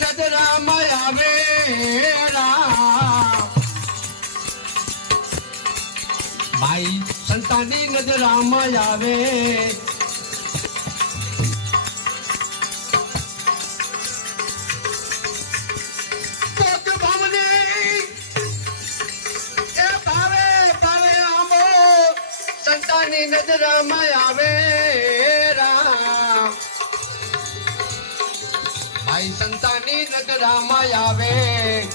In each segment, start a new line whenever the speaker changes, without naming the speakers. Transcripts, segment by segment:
નજરામાં આવે રામ ભાઈ સંતાની આવે ભાવે ભાવે આંબો સંતાની નજરામાં આવે નજરામાં આવે.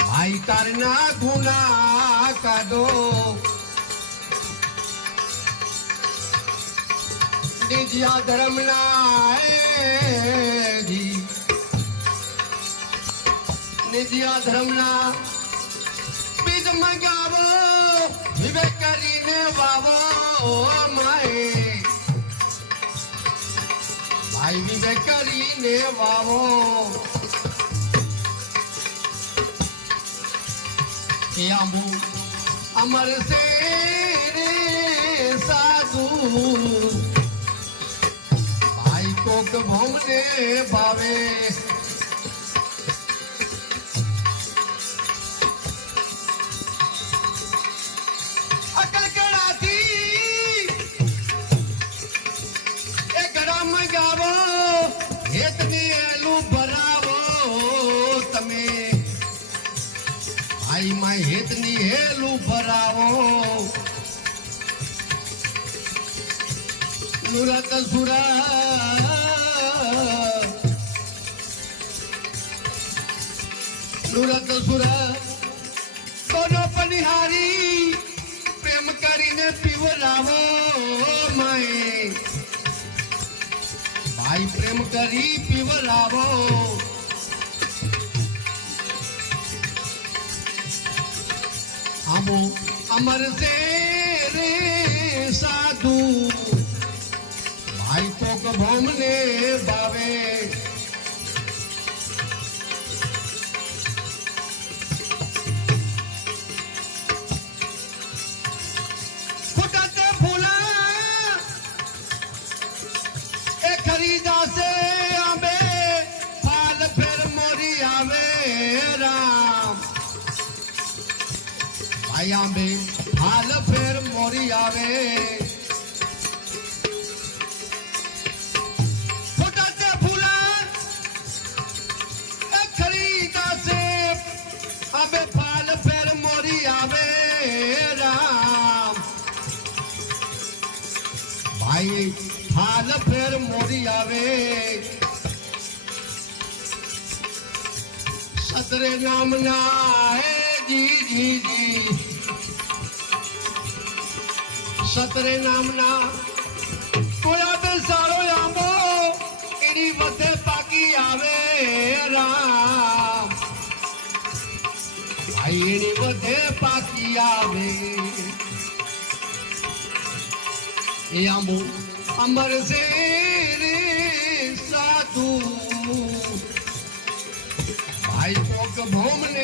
ભાઈ તારના ગુના કાદો નિજ્યા ધર્મના એ જી નિજ્યા ધર્મના બીજ મંગાવો, વિવેક કરીને વાવો માય ભાઈ વિવેક કરીને વાવો. આંબુ, અમર સે સાધુ. ભાઈ કોક ભાવે. અકલકડાથી એ ગરમ ગાવો, હેતની એલું ભરાવો તમે. ભાઈ માં હેતની હેલું ભરાવો. નુરત સુરા નુરત સુરા કોનો પનિહારી પ્રેમ કરીને પીવરાવો માય ભાઈ પ્રેમ કરી પીવરાવો આમો અમર સે રે સાધુ ભાઈ કોક ભોમને ભાવે ભાઈ આંબે ફાલ ફેર મોરી આવે. ફૂટત ફૂલા, એ ખરીદા સે આંબે ફાલ ફેર મોરી આવે રામ. ભાઈ, હાલ ફેર સતરે નામના કોયા બે સારો આંબો એની વધે પાકી આવે રામ ભાઈ એની વધે પાકી આવે એ આંબો અમર સે રે સાધુ ભાઈ પોક ભોમને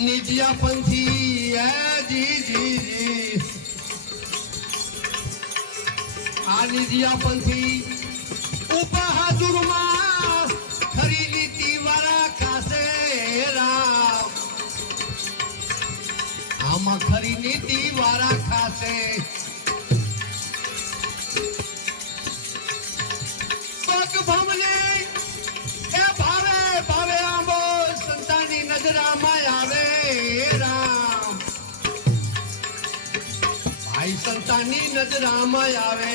નિજિયા પંથી આ નિજિયા પંથી ઉપા હાજુરમાં ખરી લીટી વાળા કાસે રામ આમાં ખરી નીતિ વાળા ખાસે ભાઈ નજરામાં આવે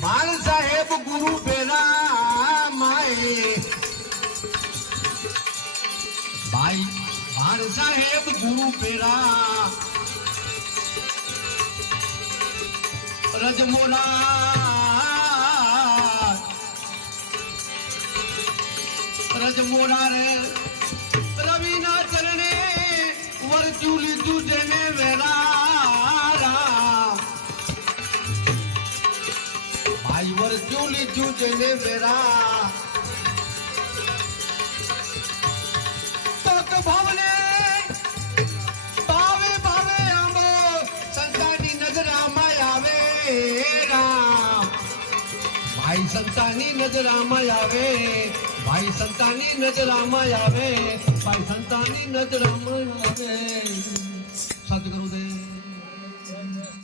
માલ સાહેબ ગુરુ પેલા માએ ભાઈ માલ સાહેબ ગુરુ પેલા રજમોરા રજમોરા રવિના ચરણે વરચું લીધું જેને વેરા ભાઈ વરચું લીધું જેને વેરા ભાઈ સંતાની નજરામાં આવે ભાઈ સંતાની નજરામાં આવે ભાઈ સંતાની નજરામાં આવે સદગુરુદેવ